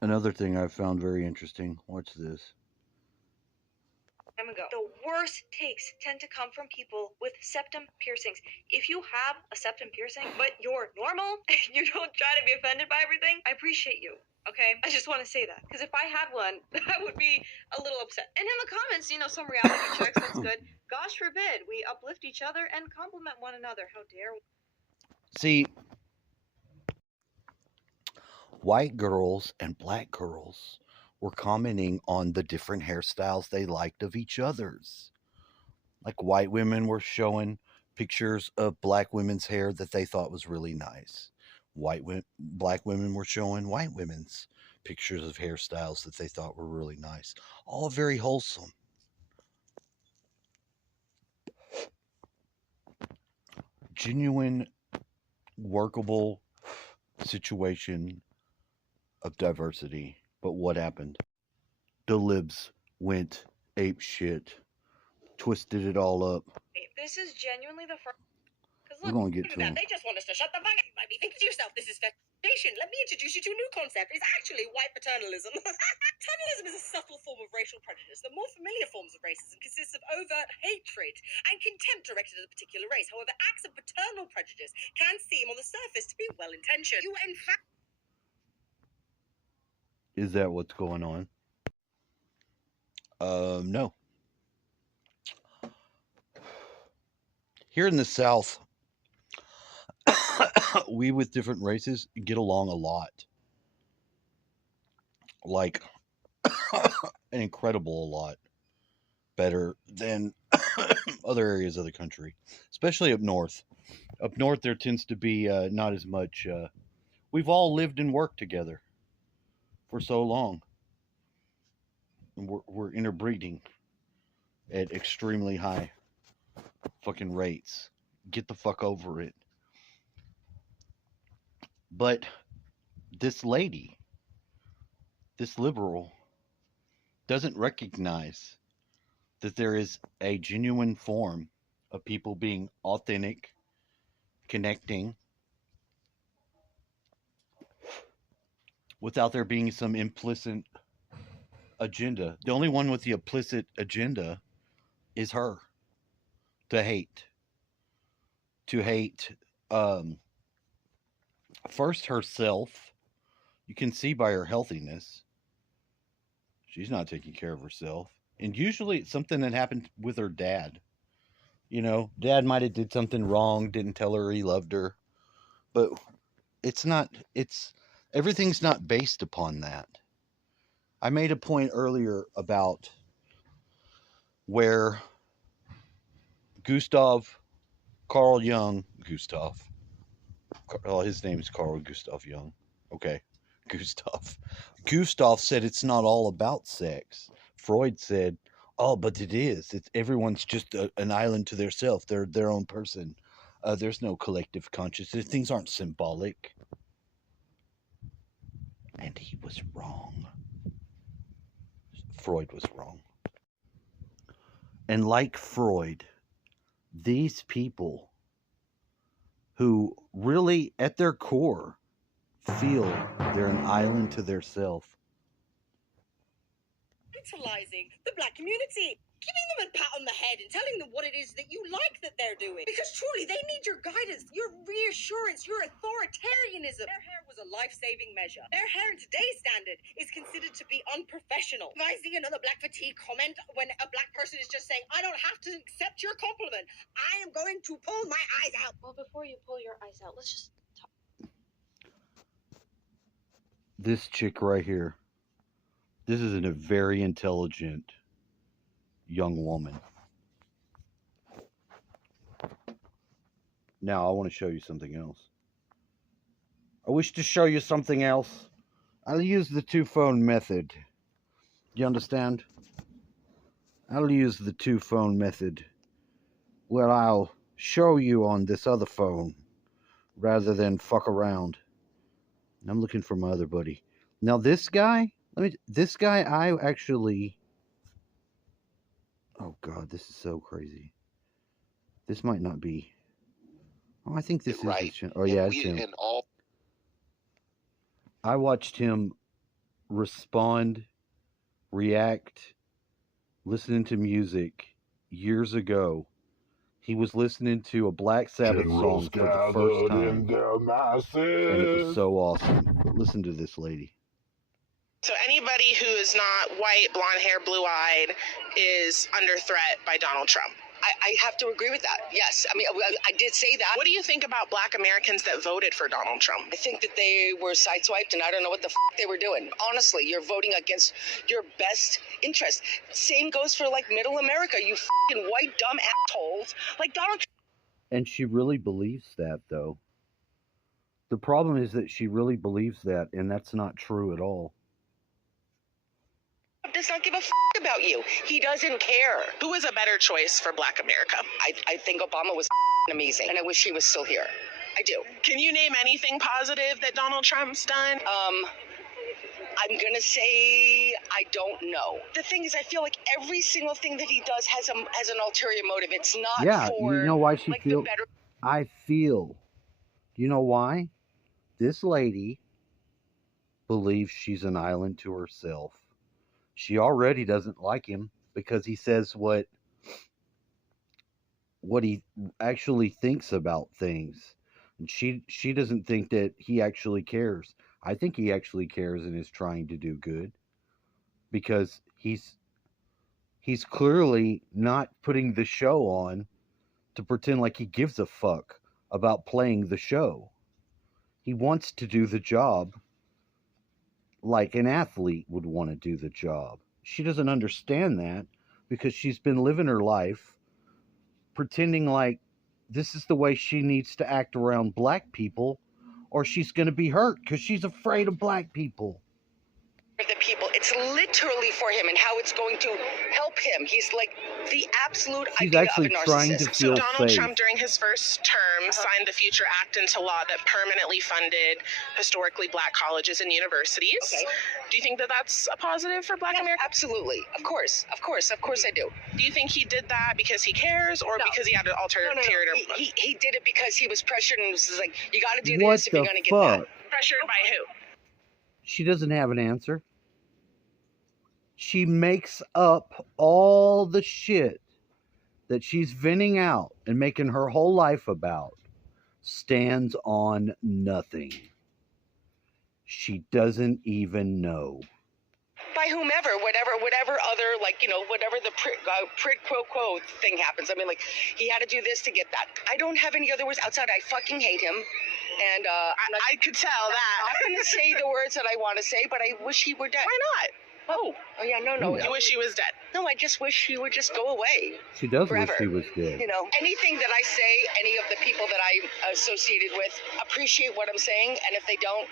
Another thing I found very interesting. Watch this. Ago. The worst takes tend to come from people with septum piercings. If you have a septum piercing, but you're normal, you don't try to be offended by everything, I appreciate you. Okay? I just want to say that. Because if I had one, I would be a little upset. And in the comments, some reality checks, that's good. Gosh forbid we uplift each other and compliment one another. How dare we? See, white girls and black girls were commenting on the different hairstyles they liked of each other's. Like white women were showing pictures of black women's hair that they thought was really nice. Black women were showing white women's pictures of hairstyles that they thought were really nice. All very wholesome. Genuine, workable situation of diversity. But what happened? The libs went ape shit, twisted it all up. This is genuinely the first. We're gonna get to them. They just want us to shut the fuck up. You might be thinking to yourself, this is fetishization. Let me introduce you to a new concept. It's actually white paternalism. Paternalism is a subtle form of racial prejudice. The more familiar forms of racism consists of overt hatred and contempt directed at a particular race. However, acts of paternal prejudice can seem on the surface to be well-intentioned. You, in fact... Is that what's going on? No. Here in the South, we with different races get along a lot. Like, an incredible lot better than other areas of the country, especially up north. Up north, there tends to be not as much. We've all lived and worked together for so long. And we're interbreeding at extremely high fucking rates. Get the fuck over it. But this lady, this liberal, doesn't recognize that there is a genuine form of people being authentic, connecting, without there being some implicit agenda. The only one with the implicit agenda is her. To hate. To hate first herself. You can see by her healthiness. She's not taking care of herself. And usually it's something that happened with her dad. Dad might have did something wrong, didn't tell her he loved her. But everything's not based upon that. I made a point earlier about where Carl Jung, his name is Carl Gustav Jung. Okay, Gustav said it's not all about sex. Freud said, oh, but it is. Everyone's just an island to themselves. They're their own person. There's no collective consciousness. Things aren't symbolic. And he was wrong. Freud was wrong. And like Freud, these people who really, at their core, feel they're an island to theirself. Utilizing the black community, giving them a pat on the head and telling them what it is that you like that they're doing. Because truly, they need your guidance, your reassurance, your authoritarianism. Their hair was a life-saving measure. Their hair in today's standard is considered to be unprofessional. If I see another black fatigue comment when a black person is just saying, I don't have to accept your compliment, I am going to pull my eyes out. Well, before you pull your eyes out, let's just talk. This chick right here. This is a very intelligent young woman. Now, I want to show you something else. I wish to show you something else. I'll use the two-phone method. You understand? I'll use the two-phone method. Well, I'll show you on this other phone rather than fuck around. I'm looking for my other buddy. Now, this guy, I actually... Oh, God, this is so crazy. This might not be... Oh, I think this is... Right. Oh, yeah, it's him. I watched him respond, react, listening to music years ago. He was listening to a Black Sabbath Generals song for the first gathered in time, their and it was masses. so awesome. But listen to this lady. So anybody who is not white, blonde hair, blue-eyed is under threat by Donald Trump. I have to agree with that. Yes. I mean, I did say that. What do you think about Black Americans that voted for Donald Trump? I think that they were sideswiped, and I don't know what the they were doing. Honestly, you're voting against your best interest. Same goes for like middle America. You white dumb assholes like Donald Trump. And she really believes that, though. The problem is that she really believes that, and that's not true at all. Does not give a about you. He doesn't care. Who is a better choice for Black America? I think Obama was amazing, and I wish he was still here. I do. Can you name anything positive that Donald Trump's done? I'm gonna say I don't know. The thing is, I feel like every single thing that he does has an ulterior motive. It's not Yeah, for you know why she like feels. the better. I feel. You know why? This lady believes she's an island to herself. She already doesn't like him because he says what he actually thinks about things. And she doesn't think that he actually cares. I think he actually cares and is trying to do good because he's clearly not putting the show on to pretend like he gives a fuck about playing the show. He wants to do the job like an athlete would want to do the job. She doesn't understand that because she's been living her life pretending like this is the way she needs to act around black people or she's going to be hurt because she's afraid of black people. The people, it's literally for him and how it's going to help him. He's like the absolute She's idea actually of a narcissist. trying to So feel Donald safe. Trump, during his first term, signed the Future Act into law that permanently funded historically Black colleges and universities. Okay. Do you think that that's a positive for Black America? Absolutely. Of course I do. Do you think he did that because he cares or No. because he had an ulterior No. He did it because he was pressured and was like, you got to do What this if you're the going to get fuck? that. pressured by who? She doesn't have an answer. She makes up all the shit that she's venting out and making her whole life about, stands on nothing. She doesn't even know. By whomever, whatever other, like, whatever the quid pro quo thing happens. I mean, like, he had to do this to get that. I don't have any other words outside. I fucking hate him. And I could tell I'm that. not going to say the words that I want to say, but I wish he were dead. Why not? Oh yeah, no. You wish he was dead. No, I just wish he would just go away. She does Forever. wish she was dead. Anything that I say, any of the people that I'm associated with appreciate what I'm saying, and if they don't,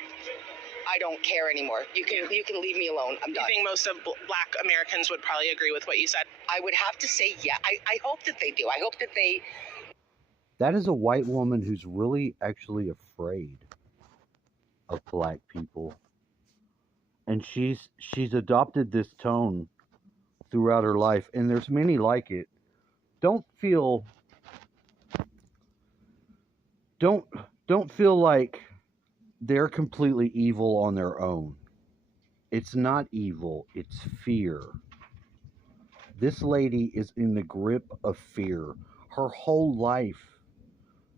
I don't care anymore. You can leave me alone. I'm You done. think most of Black Americans would probably agree with what you said? I would have to say yeah. I hope that they do. I hope that they. That is a white woman who's really actually afraid of black people. And she's adopted this tone throughout her life, and there's many like it. Don't feel like they're completely evil on their own. It's not evil, it's fear. This lady is in the grip of fear. Her whole life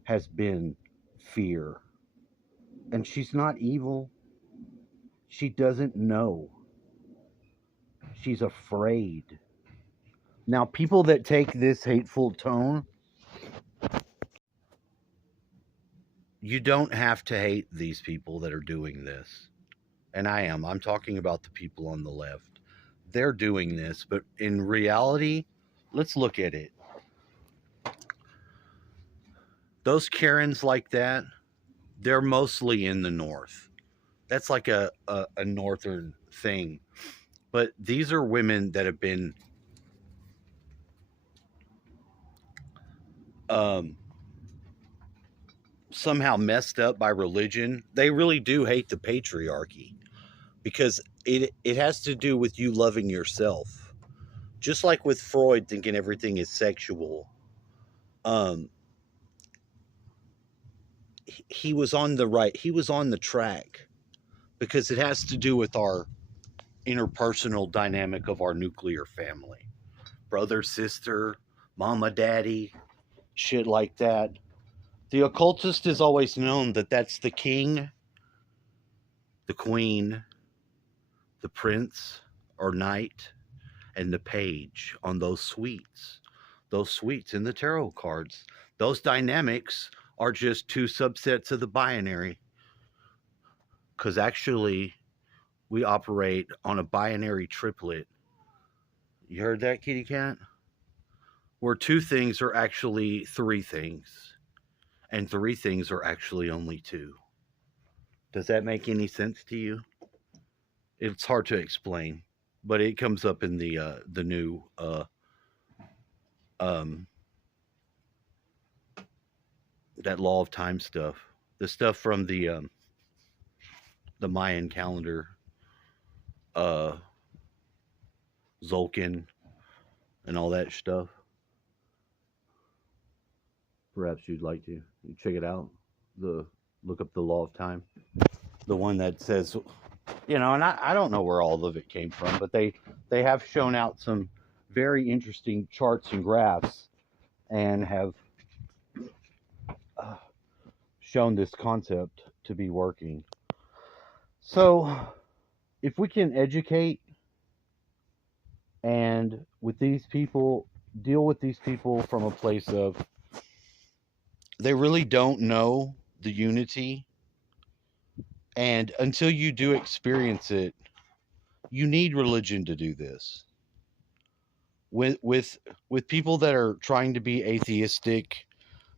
has been fear. And she's not evil. She doesn't know. She's afraid. Now, people that take this hateful tone, you don't have to hate these people that are doing this. And I'm talking about the people on the left. They're doing this, but in reality, let's look at it. Those Karens like that, they're mostly in the north. That's like a northern thing. But these are women that have been somehow messed up by religion. They really do hate the patriarchy because it has to do with you loving yourself. Just like with Freud thinking everything is sexual. He was on the track because it has to do with our interpersonal dynamic of our nuclear family. Brother, sister, mama, daddy, shit like that. The occultist has always known that that's the king, the queen, the prince or knight, and the page on those suites. Those suites in the tarot cards. Those dynamics are just two subsets of the binary. Because actually, we operate on a binary triplet. You heard that, kitty cat? Where two things are actually three things, and three things are actually only two. Does that make any sense to you? It's hard to explain, but it comes up in the new um, that law of time stuff, the stuff from the Mayan calendar, uh, Zolkin, and all that stuff. Perhaps you'd like to check it out. Look up the law of time, the one that says, and I don't know where all of it came from, but they have shown out some very interesting charts and graphs, and have shown this concept to be working. So, if we can educate and with these people, deal with these people from a place of they really don't know the unity, and until you do experience it, you need religion to do this. With people that are trying to be atheistic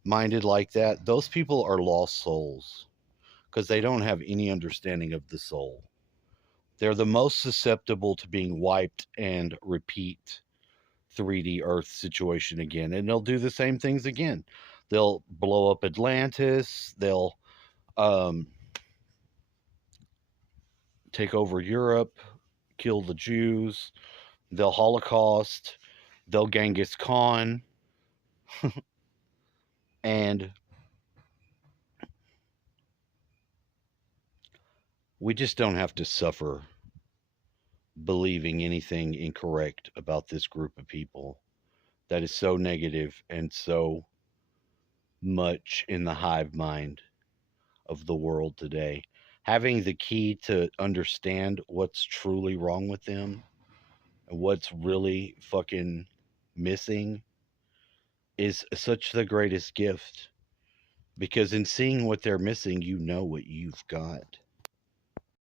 minded like that, those people are lost souls because they don't have any understanding of the soul. They're the most susceptible to being wiped and repeat 3D Earth situation again. And they'll do the same things again. They'll blow up Atlantis. They'll take over Europe, kill the Jews. They'll Holocaust. They'll Genghis Khan. And we just don't have to suffer believing anything incorrect about this group of people that is so negative and so much in the hive mind of the world today. Having the key to understand what's truly wrong with them and what's really fucking missing is such the greatest gift, because in seeing what they're missing, you know what you've got.